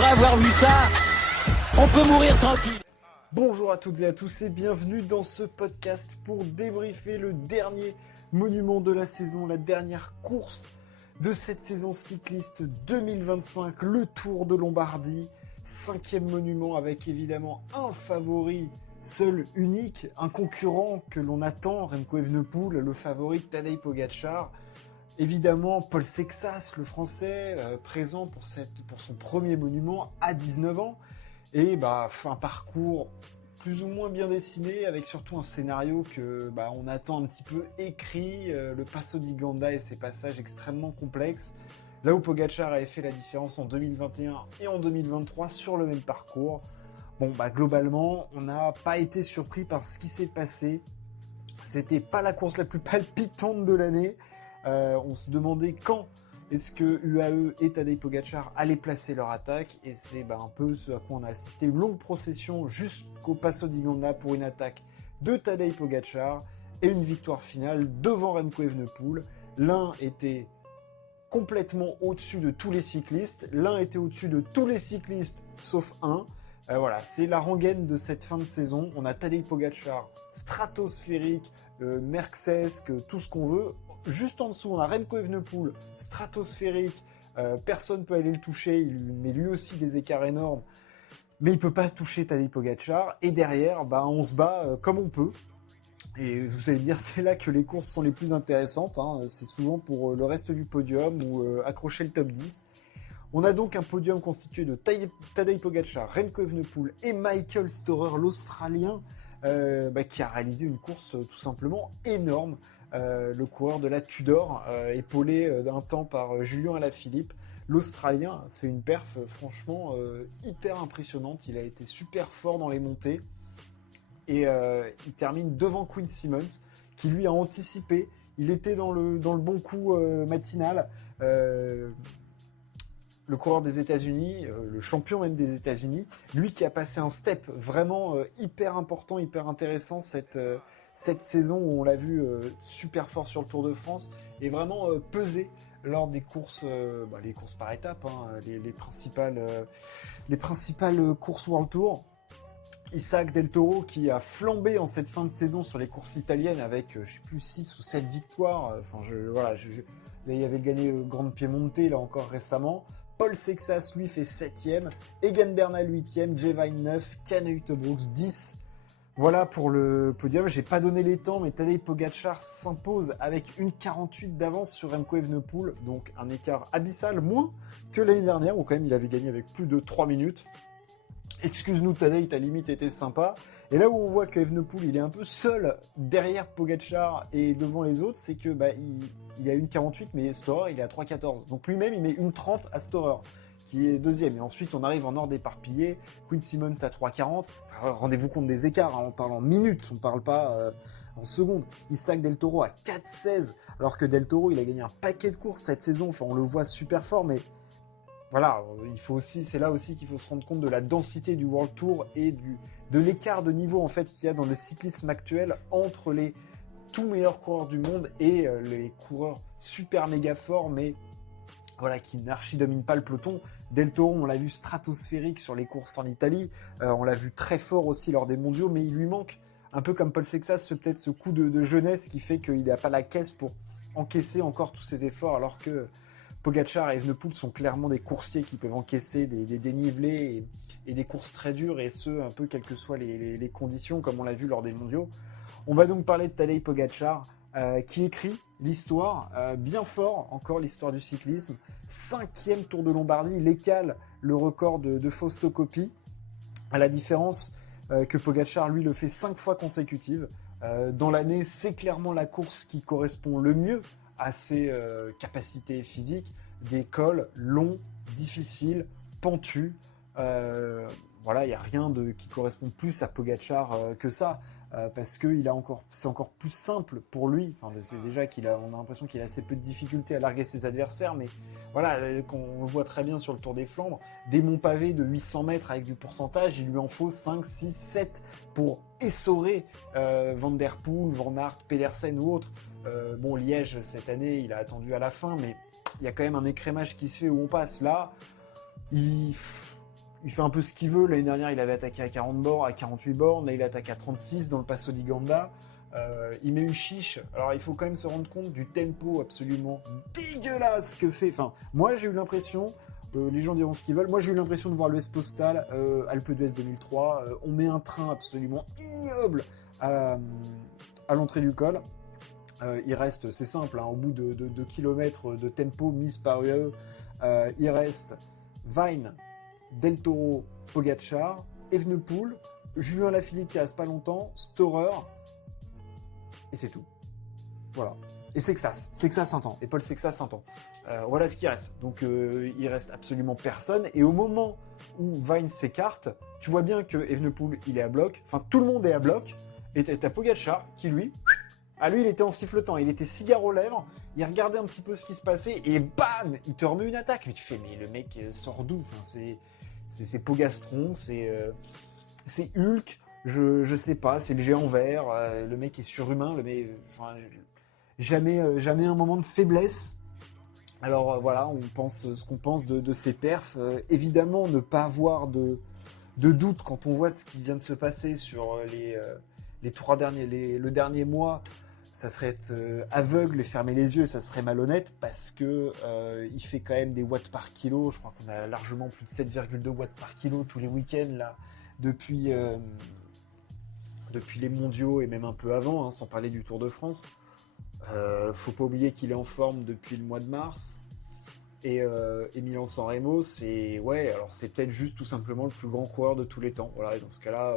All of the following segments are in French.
Après avoir vu ça, on peut mourir tranquille. Bonjour à toutes et à tous et bienvenue dans ce podcast pour débriefer le dernier monument de la saison, la dernière course de cette saison cycliste 2025, le Tour de Lombardie, 5e monument avec évidemment un favori seul, unique, un concurrent que l'on attend, Remco Evenepoel, le favori Tadej Pogačar. Évidemment, Paul Sexas, le français, présent pour son premier monument à 19 ans. Et un parcours plus ou moins bien dessiné, avec surtout un scénario que on attend un petit peu écrit, le Passo di Ganda et ses passages extrêmement complexes. Là où Pogačar avait fait la différence en 2021 et en 2023 sur le même parcours. Globalement, on n'a pas été surpris par ce qui s'est passé. C'était pas la course la plus palpitante de l'année. On se demandait quand est-ce que UAE et Tadej Pogačar allaient placer leur attaque, et c'est un peu ce à quoi on a assisté, une longue procession jusqu'au Passo di Ganda pour une attaque de Tadej Pogačar et une victoire finale devant Remco Evenepoel. L'un était complètement au-dessus de tous les cyclistes, l'un était au-dessus de tous les cyclistes sauf un. C'est la rengaine de cette fin de saison. On a Tadej Pogačar stratosphérique, merxesque, tout ce qu'on veut. Juste en dessous, on a Remco Evenepoel stratosphérique, personne ne peut aller le toucher, il met lui aussi des écarts énormes, mais il ne peut pas toucher Tadej Pogačar. Et derrière, on se bat comme on peut. Et vous allez me dire, c'est là que les courses sont les plus intéressantes, hein. C'est souvent pour le reste du podium ou accrocher le top 10. On a donc un podium constitué de Tadej Pogačar, Remco Evenepoel et Michael Storer, l'Australien, qui a réalisé une course tout simplement énorme. Le coureur de la Tudor, épaulé d'un temps par Julian Alaphilippe. L'Australien fait une perf franchement hyper impressionnante. Il a été super fort dans les montées. Et il termine devant Quinn Simmons, qui lui a anticipé. Il était dans le bon coup matinal. Le coureur des États-Unis, le champion même des États-Unis, lui qui a passé un step vraiment hyper important, hyper intéressant cette saison où on l'a vu super fort sur le Tour de France et vraiment pesé lors des courses, les courses par étapes, hein, les principales courses World Tour. Isaac Del Toro qui a flambé en cette fin de saison sur les courses italiennes avec, 6 ou 7 victoires. Là, il avait gagné le Grand Piemonte là encore récemment. Paul Sexas, lui, fait 7ème. Egan Bernal, 8ème. Jevine 9. Ken Uijtenbrooks, 10. Voilà pour le podium. J'ai pas donné les temps, mais Tadej Pogačar s'impose avec une 48 d'avance sur Remco Evenepoel. Donc un écart abyssal, moins que l'année dernière, où quand même il avait gagné avec plus de 3 minutes. Excuse-nous Tadej, ta limite était sympa. Et là où on voit que Evenepoel, il est un peu seul derrière Pogačar et devant les autres, c'est que il a une 48, mais Storer, il est à 3,14. Donc lui-même, il met une 30 à Storer, qui est deuxième. Et ensuite, on arrive en ordre éparpillé. Quinn Simmons à 3,40. Enfin, rendez-vous compte des écarts, hein. On parle en minutes, on ne parle pas en secondes. Isaac Del Toro à 4,16. Alors que Del Toro, il a gagné un paquet de courses cette saison. Enfin, on le voit super fort, mais voilà, c'est là aussi qu'il faut se rendre compte de la densité du World Tour et de l'écart de niveau en fait qu'il y a dans le cyclisme actuel entre les tout meilleurs coureurs du monde et les coureurs super méga forts, mais qui n'archi-dominent pas le peloton. Del Toro, on l'a vu stratosphérique sur les courses en Italie, on l'a vu très fort aussi lors des mondiaux, mais il lui manque, un peu comme Paul Sexas, peut-être ce coup de jeunesse qui fait qu'il n'a pas la caisse pour encaisser encore tous ses efforts, alors que Pogačar et Evenepoel sont clairement des coursiers qui peuvent encaisser des dénivelés et des courses très dures, et ce, un peu quelles que soient les conditions, comme on l'a vu lors des mondiaux. On va donc parler de Tadej Pogačar, qui écrit l'histoire, bien fort, encore l'histoire du cyclisme. 5e Tour de Lombardie, il écale le record de Fausto Coppi, à la différence que Pogačar, lui, le fait 5 fois consécutives. Dans l'année, c'est clairement la course qui correspond le mieux à ses capacités physiques, des cols longs, difficiles, pentus. Il n'y a rien qui correspond plus à Pogačar que ça, parce que c'est encore plus simple pour lui. Enfin, c'est déjà on a l'impression qu'il a assez peu de difficultés à larguer ses adversaires, mais voilà, on le voit très bien sur le Tour des Flandres, des monts pavés de 800 mètres avec du pourcentage, il lui en faut 5, 6, 7 pour essorer Van Der Poel, Van Aert, Pedersen ou autres. Liège, cette année, il a attendu à la fin, mais il y a quand même un écrémage qui se fait où on passe. Là, il fait un peu ce qu'il veut. L'année dernière, il avait attaqué à 40 bornes, à 48 bornes. Là, il attaque à 36 dans le Passo di Ganda. Il met une chiche. Alors, il faut quand même se rendre compte du tempo absolument dégueulasse que fait. Enfin, moi, j'ai eu l'impression, les gens diront ce qu'ils veulent, moi, j'ai eu l'impression de voir l'U.S. Postal, Alpe d'Huez 2003. On met un train absolument ignoble à l'entrée du col. Il reste, c'est simple, hein, au bout de 2 kilomètres de tempo mis par eux, il reste Vine, Del Toro, Pogačar, Evenepoel, Julien Lafilippe qui reste pas longtemps, Storer, et c'est tout. Voilà. Et Sexas Saint-An, et Paul Sexas Saint-An. Voilà ce qui reste. Donc il reste absolument personne, et au moment où Vine s'écarte, tu vois bien que Evenepoel, il est à bloc, enfin tout le monde est à bloc, et t'as Pogačar qui lui, il était en sifflotant, il était cigare aux lèvres, il regardait un petit peu ce qui se passait, et bam, il te remet une attaque. Mais tu fais, mais le mec sort d'où? Enfin, c'est Pogastron, c'est Hulk, je sais pas, c'est le géant vert, le mec est surhumain, enfin, jamais un moment de faiblesse. Alors voilà, on pense ce qu'on pense de ses perfs. Évidemment, ne pas avoir de doute quand on voit ce qui vient de se passer sur les 3 derniers, le dernier mois. Ça serait être aveugle et fermer les yeux, ça serait malhonnête, parce que il fait quand même des watts par kilo. Je crois qu'on a largement plus de 7,2 watts par kilo tous les week-ends là, depuis les mondiaux et même un peu avant, hein, sans parler du Tour de France. Faut pas oublier qu'il est en forme depuis le mois de mars. Et Milan-San Remo, c'est peut-être juste tout simplement le plus grand coureur de tous les temps. Voilà, et dans ce cas-là,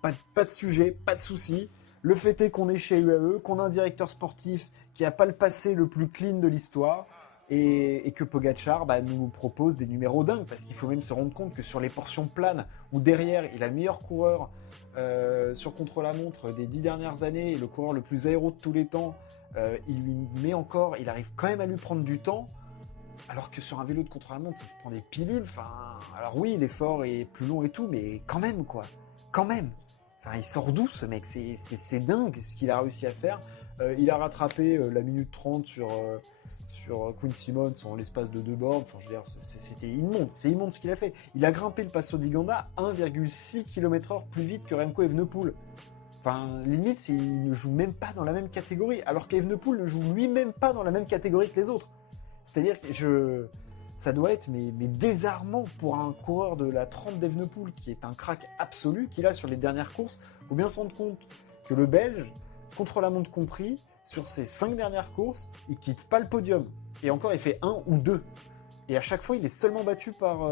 pas de sujet, pas de souci. Le fait est qu'on est chez UAE, qu'on a un directeur sportif qui n'a pas le passé le plus clean de l'histoire, et que Pogačar nous propose des numéros dingues, parce qu'il faut même se rendre compte que sur les portions planes, où derrière il a le meilleur coureur sur contre-la-montre des 10 dernières années, et le coureur le plus aéro de tous les temps, il arrive quand même à lui prendre du temps, alors que sur un vélo de contre-la-montre, il se prend des pilules. Enfin, alors oui, l'effort est plus long et tout, mais quand même, quoi. Quand même. Enfin, il sort d'où, ce mec? C'est dingue ce qu'il a réussi à faire. Il a rattrapé la minute 30 sur Quinn Simmons en l'espace de 2 bornes. Enfin, je veux dire, c'était immonde. C'est immonde ce qu'il a fait. Il a grimpé le Passo di Ganda 1,6 km/h plus vite que Remco Evenepoel. Enfin, limite, il ne joue même pas dans la même catégorie, alors qu'Evenepoel ne joue lui-même pas dans la même catégorie que les autres. C'est-à-dire que ça doit être mais désarmant pour un coureur de la trempe d'Evenepoel, qui est un crack absolu, qui là, sur les dernières courses, il faut bien se rendre compte que le Belge, contre-la-montre compris, sur ses 5 dernières courses, il quitte pas le podium. Et encore, il fait 1 ou 2. Et à chaque fois, il est seulement battu par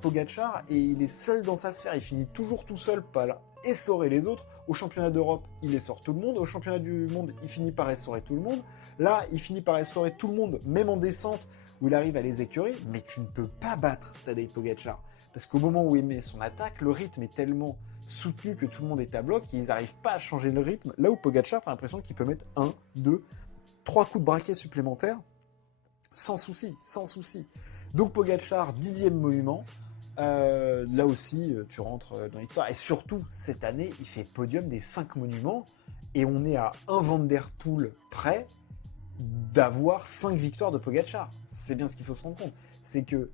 Pogačar, et il est seul dans sa sphère. Il finit toujours tout seul par essorer les autres. Au championnat d'Europe, il essore tout le monde. Au championnat du monde, il finit par essorer tout le monde. Là, il finit par essorer tout le monde, même en descente, où il arrive à les écœurer. Mais tu ne peux pas battre Tadej Pogačar. Parce qu'au moment où il met son attaque, le rythme est tellement soutenu que tout le monde est à bloc, qu'ils n'arrivent pas à changer le rythme. Là où Pogačar, tu as l'impression qu'il peut mettre 1, 2, 3 coups de braquet supplémentaires, sans souci. Donc Pogačar, 10e monument. Là aussi, tu rentres dans l'histoire. Et surtout, cette année, il fait podium des 5 monuments. Et on est à un Van der Poel près d'avoir 5 victoires de Pogačar. C'est bien ce qu'il faut se rendre compte. C'est que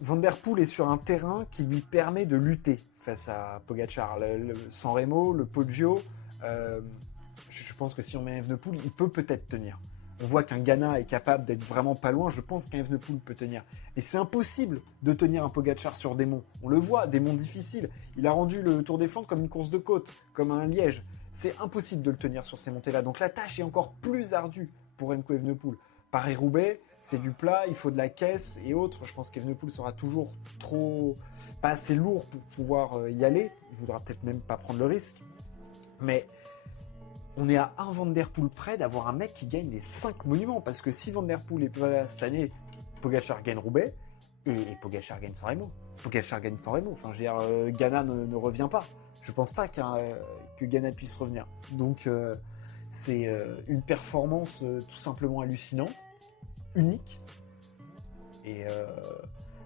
Van der Poel est sur un terrain qui lui permet de lutter face à Pogačar. Le San Remo, le Poggio, je pense que si on met Evenepoel, il peut peut-être tenir. On voit qu'un Ghana est capable d'être vraiment pas loin. Je pense qu'un Evenepoel peut tenir. Et c'est impossible de tenir un Pogačar sur des monts. On le voit, des monts difficiles. Il a rendu le Tour des Flandres comme une course de côte, comme un Liège. C'est impossible de le tenir sur ces montées-là. Donc la tâche est encore plus ardue pour Remco Evenepoel. Paris-Roubaix, c'est du plat, il faut de la caisse et autres. Je pense qu'Evenepoel sera toujours pas assez lourd pour pouvoir y aller. Il voudra peut-être même pas prendre le risque. Mais on est à un Van der Poel près d'avoir un mec qui gagne les 5 monuments. Parce que si Van der Poel est pas là cette année, Pogačar gagne Roubaix et Pogačar gagne San Remo. Enfin, je veux dire, Ghana ne revient pas. Je pense pas que Ghana puisse revenir. Donc, c'est une performance tout simplement hallucinante, unique. Et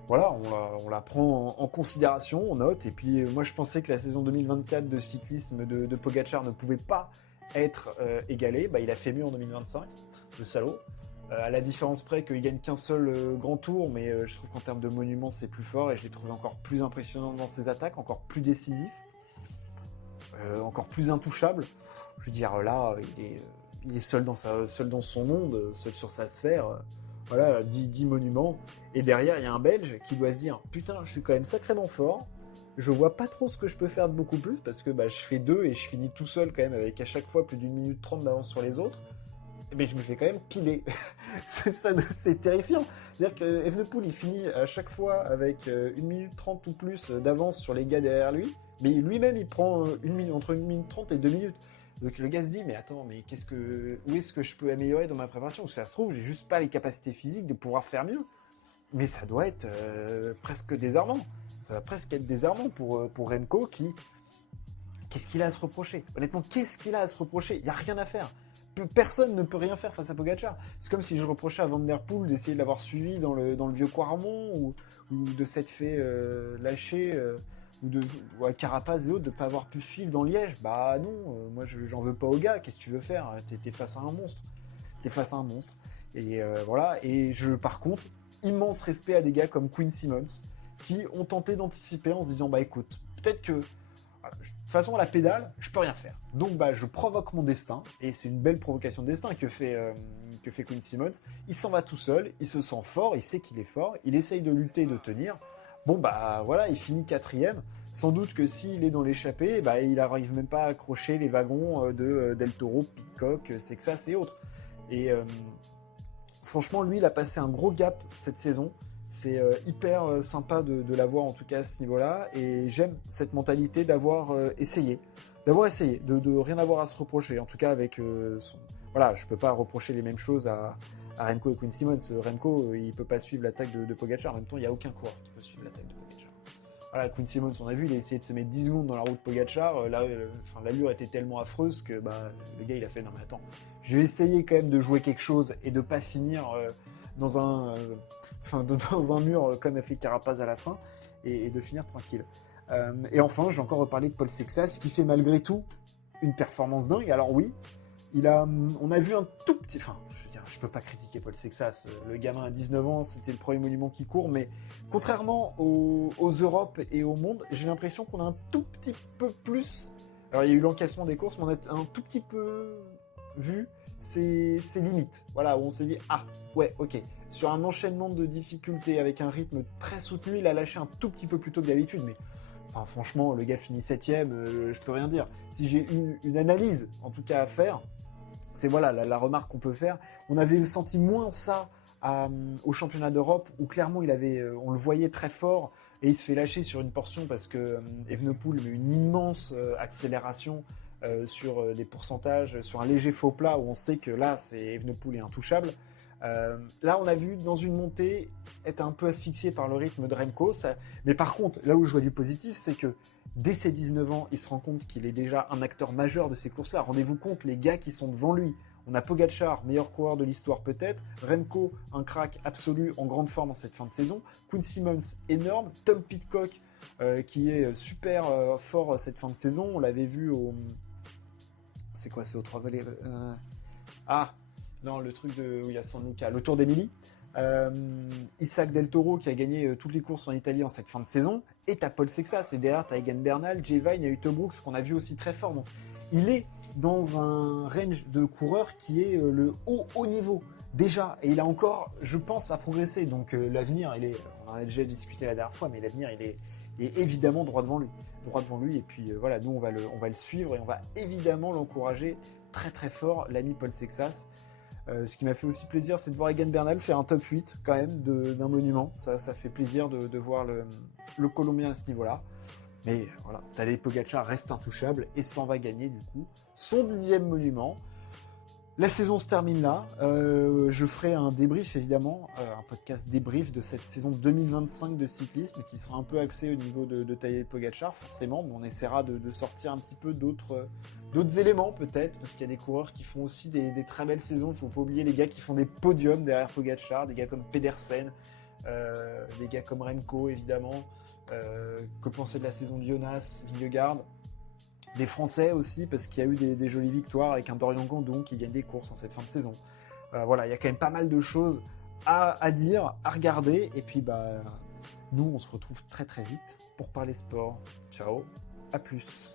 voilà, on la prend en considération, on note. Et puis, moi, je pensais que la saison 2024 de cyclisme de Pogačar ne pouvait pas être égalée. Il a fait mieux en 2025, le salaud. À la différence près qu'il gagne qu'un seul grand tour, mais je trouve qu'en termes de monument, c'est plus fort et je l'ai trouvé encore plus impressionnant dans ses attaques, encore plus décisif, encore plus intouchable. Je veux dire, là, il est seul dans son monde, seul sur sa sphère. Voilà, 10 monuments. Et derrière, il y a un Belge qui doit se dire « Putain, je suis quand même sacrément fort. Je vois pas trop ce que je peux faire de beaucoup plus parce que je fais 2 et je finis tout seul quand même avec à chaque fois plus d'1 minute 30 d'avance sur les autres. Mais je me fais quand même piler. C'est terrifiant. C'est-à-dire que Evenepoel, il finit à chaque fois avec 1 minute 30 ou plus d'avance sur les gars derrière lui. Mais lui-même, il prend entre 1 minute 30 et 2 minutes. Donc le gars se dit, mais attends, mais où est-ce que je peux améliorer dans ma préparation? Ou ça se trouve, j'ai juste pas les capacités physiques de pouvoir faire mieux. Mais ça doit être presque désarmant. Ça va presque être désarmant pour Remco qui... Qu'est-ce qu'il a à se reprocher? Honnêtement, qu'est-ce qu'il a à se reprocher? Il n'y a rien à faire. Personne ne peut rien faire face à Pogacar. C'est comme si je reprochais à Van Der Poel d'essayer de l'avoir suivi dans le vieux Quarmont ou de s'être fait lâcher ou à Carapaz et autres de ne pas avoir pu suivre dans Liège. Bah non, moi j'en veux pas au gars. Qu'est-ce que tu veux faire? T'es face à un monstre. T'es face à un monstre. Et voilà. Et par contre, immense respect à des gars comme Quinn Simmons qui ont tenté d'anticiper en se disant bah écoute, peut-être que de toute façon, à la pédale, je peux rien faire. Donc, je provoque mon destin, et c'est une belle provocation de destin que fait Quinn Simmons. Il s'en va tout seul, il se sent fort, il sait qu'il est fort, il essaye de lutter, de tenir. Bon, voilà, il finit 4e. Sans doute que s'il est dans l'échappée, il n'arrive même pas à accrocher les wagons de Del Toro, Pidcock, Sexas et autres. Et franchement, lui, il a passé un gros gap cette saison. C'est hyper sympa de l'avoir en tout cas à ce niveau-là et j'aime cette mentalité d'avoir essayé, de rien avoir à se reprocher. En tout cas avec voilà, je peux pas reprocher les mêmes choses à Remco et Quinn Simmons. Remco, il peut pas suivre l'attaque de Pogacar. En même temps, il y a aucun coureur qui peut suivre l'attaque de Pogacar. Voilà, Quinn Simmons, on a vu, il a essayé de se mettre 10 secondes dans la route Pogacar. Là, l'allure était tellement affreuse que le gars, il a fait non mais attends, je vais essayer quand même de jouer quelque chose et de pas finir dans un mur comme a fait Carapaz à la fin et de finir tranquille. Et enfin, j'ai encore reparlé de Paul Sexas qui fait malgré tout une performance dingue. Alors oui, on a vu un tout petit... Enfin, je veux dire, je peux pas critiquer Paul Sexas. Le gamin à 19 ans, c'était le premier monument qui court, mais contrairement aux Europes et au monde, j'ai l'impression qu'on a un tout petit peu plus... Alors il y a eu l'encaissement des courses, mais on a un tout petit peu vu ses limites. Voilà, où on s'est dit, ah, ouais, ok. Sur un enchaînement de difficultés avec un rythme très soutenu, il a lâché un tout petit peu plus tôt que d'habitude, mais franchement, le gars finit 7e, je peux rien dire. Si j'ai une analyse, en tout cas, à faire, c'est voilà, la remarque qu'on peut faire. On avait senti moins ça au championnat d'Europe, où clairement, on le voyait très fort, et il se fait lâcher sur une portion parce que Evenepoel met une immense accélération sur des pourcentages, sur un léger faux plat, où on sait que là, Evenepoel est intouchable. Là, on a vu dans une montée être un peu asphyxié par le rythme de Remco. Mais par contre, là où je vois du positif, c'est que dès ses 19 ans, il se rend compte qu'il est déjà un acteur majeur de ces courses-là. Rendez-vous compte, les gars qui sont devant lui. On a Pogacar, meilleur coureur de l'histoire peut-être. Remco, un crack absolu, en grande forme en cette fin de saison. Quinn Simmons, énorme. Tom Pidcock, qui est super fort cette fin de saison. On l'avait vu C'est quoi, c'est au 3 volets non, le truc où il y a San Luca, le Tour d'Émilie. Isaac Del Toro qui a gagné toutes les courses en Italie en cette fin de saison. Et t'as Paul Sexas, et derrière t'as Egan Bernal, Jay Vine et Uto Brooks qu'on a vu aussi très fort. Donc, il est dans un range de coureurs qui est le haut niveau déjà. Et il a encore, je pense, à progresser. Donc l'avenir, on en a déjà discuté la dernière fois, mais l'avenir, il est évidemment droit devant lui. Et puis voilà, nous on va le suivre et on va évidemment l'encourager très très fort, l'ami Paul Sexas. Ce qui m'a fait aussi plaisir, c'est de voir Egan Bernal faire un top 8 quand même d'un monument. Ça fait plaisir de voir le Colombien à ce niveau-là. Mais voilà, Tadej Pogacar reste intouchable et s'en va gagner du coup son 10e monument. La saison se termine là. Je ferai un débrief évidemment, un podcast débrief de cette saison 2025 de cyclisme qui sera un peu axé au niveau de Tadej Pogacar forcément, mais on essaiera de sortir un petit peu d'autres éléments peut-être, parce qu'il y a des coureurs qui font aussi des très belles saisons. Il ne faut pas oublier les gars qui font des podiums derrière Pogacar, des gars comme Pedersen, des gars comme Remco évidemment. Que penser de la saison de Jonas Vingegaard? Des Français aussi, parce qu'il y a eu des jolies victoires avec un Dorian Gandon qui gagne des courses en cette fin de saison. Voilà, il y a quand même pas mal de choses à dire, à regarder. Et puis, nous, on se retrouve très très vite pour parler sport. Ciao, à plus.